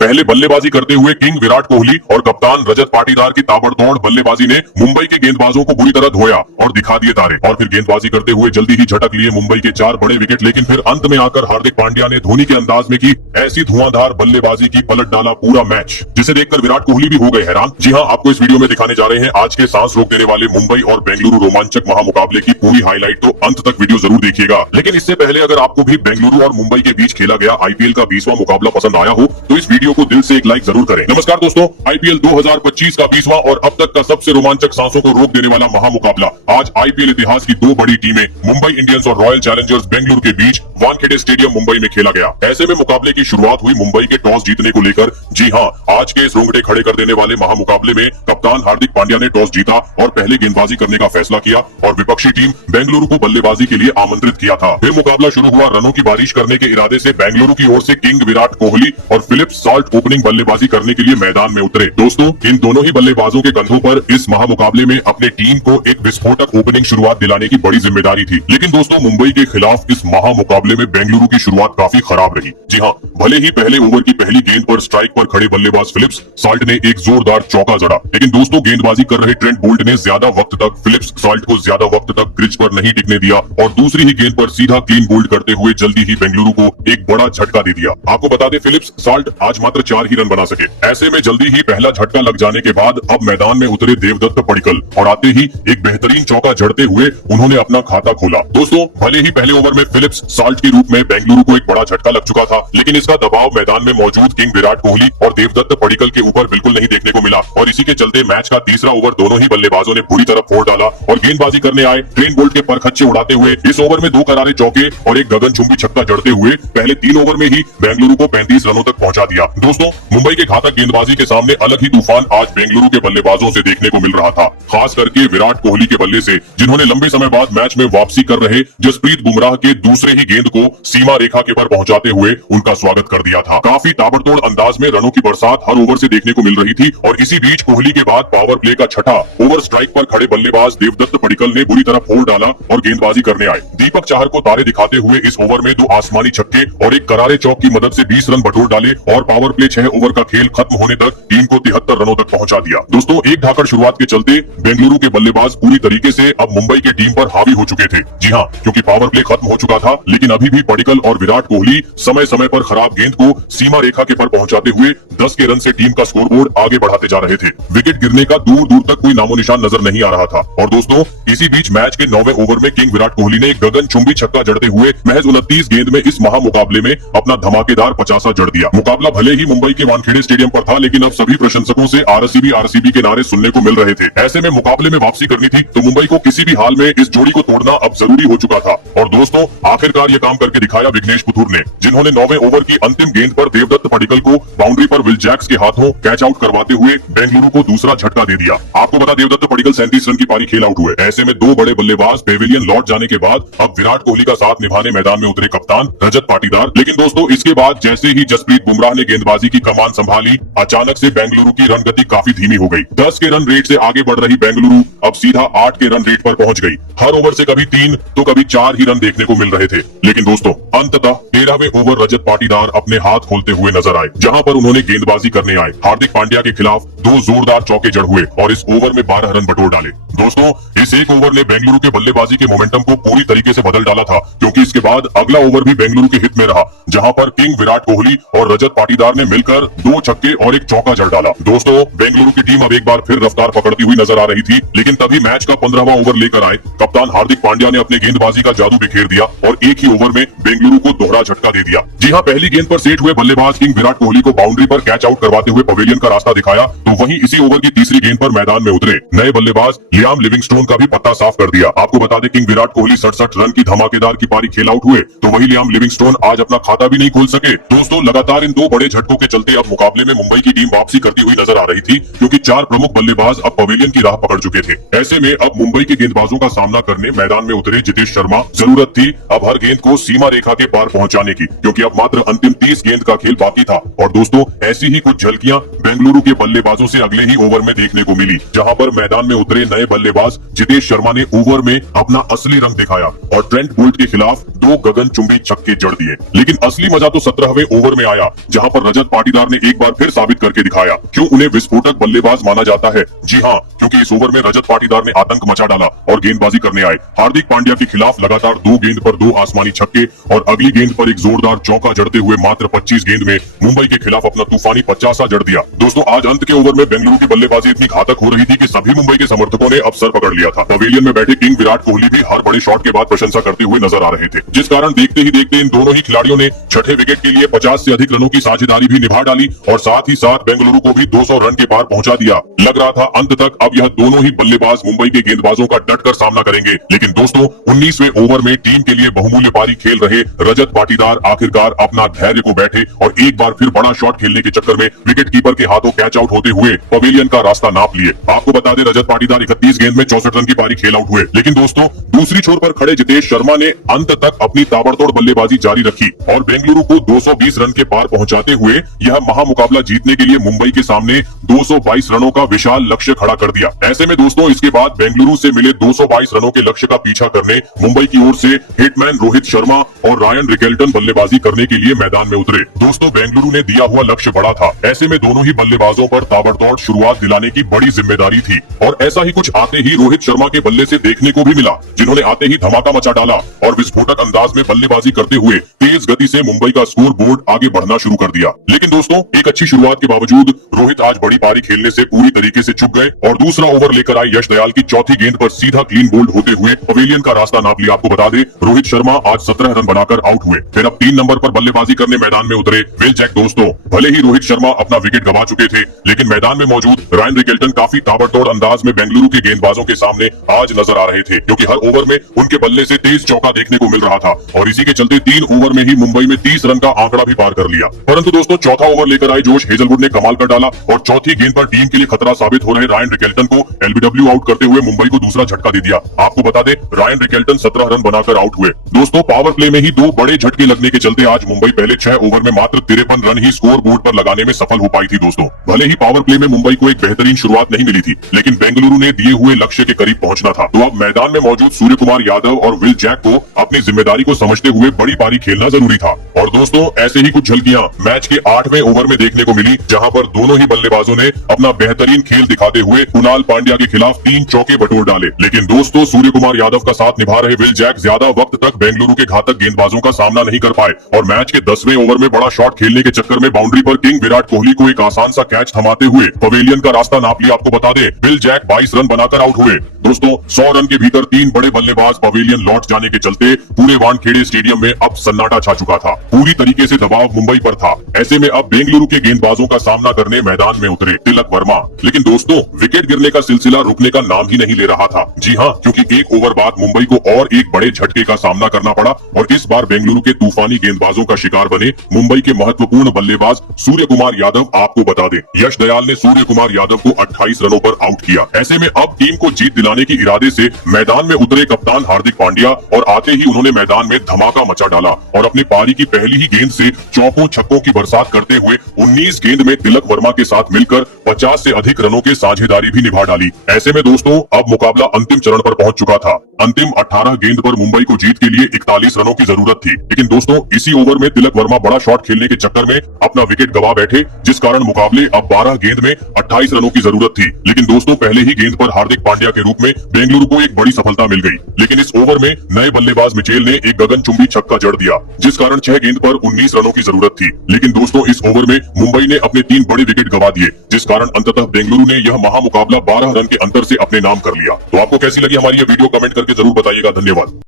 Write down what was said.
पहले बल्लेबाजी करते हुए किंग विराट कोहली और कप्तान रजत पाटीदार की ताबड़तोड़ बल्लेबाजी ने मुंबई के गेंदबाजों को बुरी तरह धोया और दिखा दिए तारे। और फिर गेंदबाजी करते हुए जल्दी ही झटक लिए मुंबई के 4 बड़े विकेट। लेकिन फिर अंत में आकर हार्दिक पांड्या ने धोनी के अंदाज में की ऐसी धुआंधार बल्लेबाजी की पलट डाला पूरा मैच, जिसे देखकर विराट कोहली भी हो गए हैरान। जी हाँ, आपको इस वीडियो में दिखाने जा रहे हैं आज के सांस रोक देने वाले मुंबई और बेंगलुरु रोमांचक महामुकाबले की पूरी हाईलाइट, तो अंत तक वीडियो जरूर देखिएगा। लेकिन इससे पहले अगर आपको भी बेंगलुरु और मुंबई के बीच खेला गया आईपीएल का 20वां मुकाबला पसंद आया हो तो इस वीडियो को दिल से एक लाइक जरूर करें। नमस्कार दोस्तों, आईपीएल 2025 का 20वां और अब तक का सबसे रोमांचक सांसों को रोक देने वाला महामुकाबला आज आईपीएल इतिहास की 2 बड़ी टीमें मुंबई इंडियंस और रॉयल चैलेंजर्स बेंगलुरु के बीच वानखेड़े स्टेडियम मुंबई में खेला गया। ऐसे में मुकाबले की शुरुआत हुई मुंबई के टॉस जीतने को लेकर। जी हां, आज के इस रोंगटे खड़े कर देने वाले महामुकाबले में कप्तान हार्दिक पांड्या ने टॉस जीता और पहले गेंदबाजी करने का फैसला किया और विपक्षी टीम बेंगलुरु को बल्लेबाजी के लिए आमंत्रित किया था। फिर मुकाबला शुरू हुआ। रनों की बारिश करने के इरादे से बेंगलुरु की ओर से किंग विराट कोहली और फिलिप्स सॉल्ट ओपनिंग बल्लेबाजी करने के लिए मैदान में उतरे। दोस्तों, इन दोनों ही बल्लेबाजों के कंधों पर इस महामुकाबले में अपने टीम को एक विस्फोटक ओपनिंग शुरुआत दिलाने की बड़ी जिम्मेदारी थी। लेकिन दोस्तों, मुंबई के खिलाफ इस महामुकाबले में बेंगलुरु की शुरुआत काफी खराब रही। जी हां, भले ही पहले ओवर की पहली गेंद पर स्ट्राइक पर खड़े बल्लेबाज फिलिप्स सॉल्ट ने एक जोरदार चौका जड़ा, लेकिन दोस्तों गेंदबाजी कर रहे ट्रेंट बोल्ट ने ज्यादा वक्त तक फिलिप्स सॉल्ट को ज्यादा वक्त तक क्रीज पर नहीं टिकने दिया और दूसरी ही गेंद पर सीधा क्लीन बोल्ड करते हुए जल्दी ही बेंगलुरु को एक बड़ा झटका दे दिया। आपको बता दें, फिलिप्स सॉल्ट आज मात्र 4 ही रन बना सके। ऐसे में जल्दी ही पहला झटका लग जाने के बाद अब मैदान में उतरे देवदत्त पडिक्कल और आते ही एक बेहतरीन चौका जड़ते हुए उन्होंने अपना खाता खोला। दोस्तों, भले ही पहले ओवर में फिलिप्स सॉल्ट के रूप में बेंगलुरु को एक बड़ा झटका लग चुका था, लेकिन इसका दबाव मैदान में मौजूद किंग विराट कोहली और देवदत्त पडिक्कल के ऊपर बिल्कुल नहीं देखने को मिला और इसी के चलते मैच का तीसरा ओवर दोनों ही बल्लेबाजों ने बुरी तरह फोड़ डाला और गेंदबाजी करने आए ट्रेंट बोल्ट के परखच्चे उड़ाते हुए इस ओवर में 2 करारे चौके और एक गगनचुंबी छक्का जड़ते हुए पहले 3 ओवर में ही बेंगलुरु को 35 रनों तक पहुंचा दिया। दोस्तों, मुंबई के घातक गेंदबाजी के सामने अलग ही तूफान आज बेंगलुरु के बल्लेबाजों से देखने को मिल रहा था, खास करके विराट कोहली के बल्ले से, जिन्होंने लंबे समय बाद मैच में वापसी कर रहे जसप्रीत बुमराह के दूसरे ही गेंद को सीमा रेखा के पर पहुंचाते हुए उनका स्वागत कर दिया था। काफी ताबड़तोड़ अंदाज में रनों की बरसात हर ओवर से देखने को मिल रही थी और इसी बीच कोहली के बाद पावर प्ले का छठा ओवर स्ट्राइक पर खड़े बल्लेबाज देवदत्त पडिक्कल ने बुरी तरह फोड़ डाला और गेंदबाजी करने आए। दीपक चाहर को तारे दिखाते हुए इस ओवर में 2 आसमानी छक्के और एक करारे चौक की मदद से 20 रन बटोर डाले और पावर प्ले 6 ओवर का खेल खत्म होने तक टीम को 73 रनों तक पहुंचा दिया। दोस्तों, एक धाकड़ शुरुआत के चलते बेंगलुरु के बल्लेबाज पूरी तरीके से अब मुंबई की टीम पर हावी हो चुके थे। जी हाँ, क्योंकि पावर प्ले खत्म हो चुका था, लेकिन अभी भी पडिक्कल और विराट कोहली समय समय पर खराब गेंद को सीमा रेखा के पर पहुंचाते हुए 10 के रन से टीम का स्कोरबोर्ड आगे बढ़ाते जा रहे थे। विकेट गिरने का दूर दूर तक कोई नामो निशान नजर नहीं आ रहा था और दोस्तों, इसी बीच मैच के 9वें ओवर में किंग विराट कोहली ने एक गगनचुंबी छक्का जड़ते हुए महज 29 गेंद में इस महामुकाबले में अपना धमाकेदार 50 जड़ दिया। मुकाबला भले ही मुंबई के वानखेड़े स्टेडियम पर था, लेकिन अब सभी प्रशंसकों से आरसीबी के नारे सुनने को मिल रहे थे। ऐसे में मुकाबले में वापसी करनी थी तो मुंबई को किसी भी हाल में इस जोड़ी को तोड़ना अब जरूरी हो चुका था और दोस्तों, आखिरकार ये काम करके दिखाया विघ्नेश पुथुर ने, जिन्होंने 9वें ओवर की अंतिम गेंद पर देवदत्त पडिक्कल को बाउंड्री पर विल जैक्स के हाथों कैच आउट करवाते हुए बेंगलुरु को दूसरा झटका दे दिया। आपको बता, देवदत्त पडिक्कल 37 रन की पारी खेल आउट हुए। ऐसे में 2 बड़े बल्लेबाज पेविलियन लौट जाने के बाद अब विराट कोहली का साथ निभाने मैदान में उतरे कप्तान रजत पाटीदार। लेकिन दोस्तों, इसके बाद जैसे ही जसप्रीत बुमराह ने गेंदबाजी की कमान संभाली, अचानक से बेंगलुरु की रन गति काफी धीमी हो गई। 10 के रन रेट से आगे बढ़ रही बेंगलुरु अब सीधा 8 के रन रेट पर पहुंच गई। हर ओवर से कभी 3 तो कभी 4 ही रन देखने को मिल रहे थे। लेकिन दोस्तों, अंततः 13वें ओवर रजत पाटीदार अपने हाथ खोलते हुए नजर आए, जहां पर उन्होंने गेंदबाजी करने आए हार्दिक पांड्या के खिलाफ 2 जोरदार चौके जड़ हुए और इस ओवर में 12 रन बटोर डाले। दोस्तों, इस एक ओवर ने बेंगलुरु के बल्लेबाजी के मोमेंटम को पूरी तरीके से बदल डाला था, क्योंकि इसके बाद अगला ओवर भी बेंगलुरु के हित में रहा, जहां पर किंग विराट कोहली और रजत पाटीदार ने मिलकर 2 छक्के और एक चौका जड़ डाला। दोस्तों, बेंगलुरु की टीम अब एक बार फिर रफ्तार पकड़ती हुई नजर आ रही थी, लेकिन तभी मैच का 15वां ओवर लेकर आए कप्तान हार्दिक पांड्या ने अपने गेंदबाजी का जादू बिखेर दिया और एक ही ओवर में बेंगलुरु को दोहरा झटका दे दिया। जी हां, पहली गेंद पर सेट हुए बल्लेबाज किंग विराट कोहली को बाउंड्री पर कैच आउट करवाते हुए पवेलियन का रास्ता दिखाया, तो वहीं इसी ओवर की तीसरी गेंद पर मैदान में उतरे नए बल्लेबाज लियाम लिविंगस्टोन का भी पत्ता साफ कर दिया। आपको बता दें, किंग विराट कोहली 67 रन की धमाकेदार की पारी खेल आउट हुए, तो वही लियाम लिविंगस्टोन आज अपना खाता भी नहीं खोल सके। दोस्तों, लगातार इन 2 बड़े झटकों के चलते अब मुकाबले में मुंबई की टीम वापसी करती हुई नजर आ रही थी, क्योंकि 4 प्रमुख बल्लेबाज अब पवेलियन की राह पकड़ चुके थे। ऐसे में अब मुंबई के गेंदबाजों का सामना करने मैदान में उतरे जितेश शर्मा। जरूरत थी अब हर गेंद को सीमा रेखा के पार पहुंचाने की, क्योंकि अब मात्र अंतिम 30 गेंद का खेल बाकी था। और दोस्तों, ऐसी ही कुछ झलकियां बेंगलुरु के बल्लेबाजों से अगले ही ओवर में देखने को मिली, जहां पर मैदान में उतरे नए बल्लेबाज जितेश शर्मा ने ओवर में अपना असली रंग दिखाया और ट्रेंट बोल्ट के खिलाफ 2 गगनचुंबी छक्के जड़ दिए। लेकिन असली मजा तो 17वें ओवर में आया, जहां पर रजत पाटीदार ने एक बार फिर साबित करके दिखाया क्यों उन्हें विस्फोटक बल्लेबाज माना जाता है। जी हाँ, क्योंकि इस ओवर में रजत पाटीदार ने आतंक मचा डाला और गेंदबाजी करने आए। हार्दिक पांड्या के खिलाफ लगातार 2 गेंद पर 2 आसमानी छक्के और अगली गेंद पर एक जोरदार चौका जड़ते हुए मात्र 25 गेंद में मुंबई के खिलाफ अपना तूफानी 50 जड़ दिया। दोस्तों, आज अंत के ओवर में बेंगलुरु की बल्लेबाजी इतनी घातक हो रही थी कि सभी मुंबई के समर्थकों ने अब सर पकड़ लिया था। पवेलियन में बैठे किंग विराट कोहली भी हर बड़े शॉट के बाद प्रशंसा करते हुए नजर आ रहे थे, जिस कारण देखते ही देखते इन दोनों ही खिलाड़ियों ने छठे विकेट के लिए 50 से अधिक रनों की साझेदारी भी निभा डाली और साथ ही साथ बेंगलुरु को भी 200 रन के पार पहुंचा दिया। लग रहा था अंत तक अब यह दोनों ही बल्लेबाज मुंबई के गेंदबाजों का डटकर सामना करेंगे, लेकिन दोस्तों 19वें ओवर में टीम के लिए बहुमूल्य पारी खेल रहे रजत पाटीदार आखिरकार अपना धैर्य को बैठे और एक बार फिर बड़ा शॉट खेलने के चक्कर में विकेट कीपर के हाथों कैच आउट होते हुए पवेलियन का रास्ता नाप लिए। आपको बता दें, रजत पाटीदार 31 गेंद में 64 रन की पारी खेल आउट हुए, लेकिन दोस्तों दूसरी छोर पर खड़े जितेश शर्मा ने अंत तक अपनी ताबड़तोड़ बल्लेबाजी जारी रखी और बेंगलुरु को 220 रन के पार पहुंचाते हुए यह महामुकाबला जीतने के लिए मुंबई के सामने 222 रनों का विशाल लक्ष्य खड़ा कर दिया। ऐसे में दोस्तों इसके बाद बेंगलुरु से मिले 222 रनों के लक्ष्य का पीछा करने मुंबई की ओर से हिटमैन रोहित शर्मा और रायन रिकेल्टन बल्लेबाजी करने के लिए मैदान में उतरे। दोस्तों, बेंगलुरु ने दिया हुआ लक्ष्य बड़ा था, ऐसे में दोनों ही बल्लेबाजों पर ताबड़तोड़ शुरुआत दिलाने की बड़ी जिम्मेदारी थी और ऐसा ही कुछ आते ही रोहित शर्मा के बल्ले से देखने को भी मिला, जिन्होंने आते ही धमाका मचा डाला और विस्फोटक अंदाज में बल्लेबाजी करते हुए तेज गति से मुंबई का स्कोर बोर्ड आगे बढ़ना शुरू कर दिया। लेकिन दोस्तों एक अच्छी शुरुआत के बावजूद रोहित आज बड़ी पारी खेलने से पूरी तरीके से चूक गए और दूसरा ओवर लेकर आए यश दयाल की चौथी गेंद पर सीधा क्लीन बोल्ड होते हुए पवेलियन का रास्ता नाप लिया। आपको बता दें, रोहित शर्मा आज 17 रन बनाकर आउट हुए। फिर अब 3 नंबर पर बल्लेबाजी करने मैदान में उतरे विल जैक। दोस्तों, भले ही रोहित शर्मा अपना विकेट गंवा चुके थे, लेकिन मैदान में मौजूद रायन रिकेल्टन काफी ताबड़तोड़ अंदाज में बेंगलुरु के गेंदबाजों के सामने आज नजर आ रहे थे, क्योंकि हर ओवर में उनके बल्ले से तेज चौका देखने को मिल रहा था और इसी के चलते 3 ओवर में ही मुंबई में 30 रन का आंकड़ा भी पार कर लिया। परंतु दोस्तों चौथा ओवर लेकर आए जोश हेजलवुड ने कमाल कर डाला और चौथी गेंद पर टीम के लिए खतरा साबित हो रहे रायन रिकेल्टन को एलबीडब्ल्यू आउट करते हुए मुंबई को दूसरा झटका दे दिया। आपको बता दें, रायन रिकेल्टन 17 रन बनाकर आउट हुए। दोस्तों, पावर प्ले में ही 2 बड़े झटके लगने के चलते आज मुंबई पहले 6 ओवर में मात्र 53 रन ही स्कोर बोर्ड पर लगाने में सफल हो पाई थी। दोस्तों, भले ही पावर प्ले में मुंबई को एक बेहतरीन शुरुआत नहीं मिली थी, लेकिन बेंगलुरु ने दिए हुए लक्ष्य के करीब पहुंचना था। तो अब मैदान में मौजूद सूर्य कुमार यादव और विल जैक को अपनी जिम्मेदारी को समझते हुए बड़ी पारी खेलना जरूरी था। और दोस्तों ऐसे ही कुछ झलकियां मैच के 8वें ओवर में देखने को मिली, जहां पर दोनों ही बल्लेबाजों ने अपना बेहतरीन खेल दिखाते हुए कुणाल पांड्या के खिलाफ 3 चौके बटोर डाले। लेकिन दोस्तों सूर्य कुमार यादव का साथ निभा रहे विल जैक ज्यादा वक्त तक बेंगलुरु के घातक गेंदबाजों का सामना नहीं कर पाए और मैच के 10वें ओवर में बड़ा शॉट खेलने के चक्कर में बाउंड्री पर किंग विराट कोहली को एक आसान सा कैच थमाते हुए पवेलियन का रास्ता नाप लिया। आपको बता दें, विल जैक 22 रन बनाकर आउट हुए। दोस्तों 100 रन के भीतर 3 बड़े बल्लेबाज पवेलियन लौट जाने के चलते पूरे वानखेड़े स्टेडियम में अब सन्नाटा छा चुका था। पूरी तरीके से दबाव मुंबई पर था। ऐसे में अब बेंगलुरु के गेंदबाजों का सामना करने मैदान में उतरे तिलक वर्मा। लेकिन दोस्तों विकेट गिरने का सिलसिला रुकने का नाम ही नहीं ले रहा था। जी हाँ, क्योंकि एक ओवर बाद मुंबई को और एक बड़े झटके का सामना करना पड़ा और इस बार बेंगलुरु के तूफानी गेंदबाजों का शिकार बने मुंबई के महत्वपूर्ण बल्लेबाज सूर्य कुमार यादव। आपको बता दें, यश दयाल ने सूर्य कुमार यादव को 28 रनों पर आउट किया। ऐसे में अब टीम को जीत दिलाने की इरादे से मैदान में उतरे कप्तान हार्दिक पांड्या और आते ही उन्होंने मैदान में धमाका मचा डाला और अपनी पारी की पहली ही गेंद से चौकों छक्कों की बरसात करते हुए 19 गेंद में तिलक वर्मा के साथ मिलकर 50 से अधिक रनों की साझेदारी भी निभा डाली। ऐसे में दोस्तों अब मुकाबला अंतिम चरण पर पहुंच चुका था। अंतिम 18 गेंद पर मुंबई को जीत के लिए 41 रनों की जरूरत थी, लेकिन दोस्तों इसी ओवर में तिलक वर्मा बड़ा शॉट खेलने के चक्कर में अपना विकेट गवा बैठे, जिस कारण मुकाबले अब 12 गेंद में 28 रनों की जरूरत थी। लेकिन दोस्तों पहले ही गेंद पर हार्दिक पांड्या के रूप में बेंगलुरु को एक बड़ी सफलता मिल गई। लेकिन इस ओवर में नए बल्लेबाज मिचेल ने एक गगनचुंबी छक्का जड़ दिया, जिस कारण 6 गेंद पर 19 रनों की जरूरत थी। लेकिन दोस्तों इस ओवर में मुंबई ने अपने 3 बड़े विकेट गवा दिए, जिस कारण अंततः बेंगलुरु ने यह महामुकाबला 12 रन के अंतर से अपने नाम कर लिया। तो आपको कैसी लगी हमारी ये वीडियो, कमेंट करके जरूर बताइएगा। धन्यवाद।